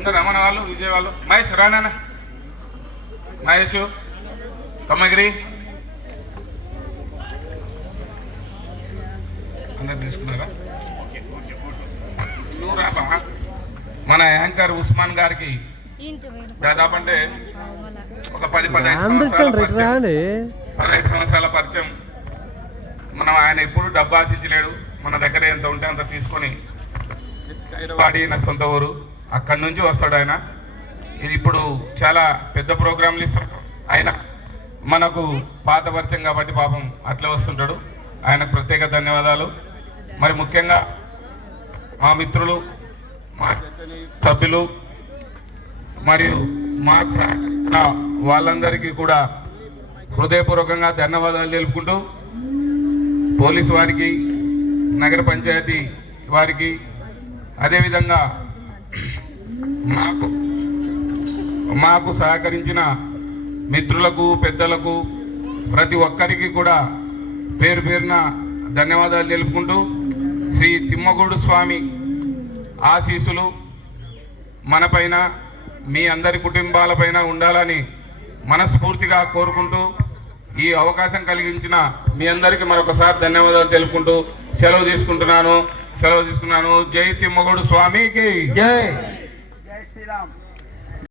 ఉన్నారా మన వాళ్ళు విజయ్ వాళ్ళు? మహేష్ రానా, మహేష్ కమ్మగిరి అందరు తీసుకున్నారా? నువ్వు రాబా. మన యాంకర్ ఉస్మాన్ గారికి దాదాపు అంటే ఒక 15 సంవత్సరాల పరిచయం. మనం ఆయన ఎప్పుడు డబ్బు ఆశించలేడు, మన దగ్గర ఎంత ఉంటే అంత తీసుకొని వాడి నా సొంత ఊరు, అక్కడి నుంచి వస్తాడు ఆయన. ఇది ఇప్పుడు చాలా పెద్ద ప్రోగ్రాంలు ఇస్తాడు ఆయన, మనకు పాత పరిచయం కాబట్టి పాపం అట్లే వస్తుంటాడు. ఆయనకు ప్రత్యేక ధన్యవాదాలు. మరి ముఖ్యంగా మా మిత్రులు, మా సభ్యులు మరియు మా వాళ్ళందరికీ కూడా హృదయపూర్వకంగా ధన్యవాదాలు తెలుపుకుంటూ, పోలీసు వారికి, నగర పంచాయతీ వారికి, అదేవిధంగా మాకు సహకరించిన మిత్రులకు, పెద్దలకు, ప్రతి ఒక్కరికి కూడా పేరు పేరున ధన్యవాదాలు తెలుపుకుంటూ, శ్రీ తిమ్మగూడు స్వామి ఆశీస్సులు మనపైన, మీ అందరి కుటుంబాలపైన ఉండాలని మనస్ఫూర్తిగా కోరుకుంటూ, ఈ అవకాశం కలిగించిన మీ అందరికీ మరొకసారి ధన్యవాదాలు తెలుపుకుంటూ సెలవు తీసుకున్నాను. జై తిమ్మగూడు స్వామికి జై. జై శ్రీరామ్.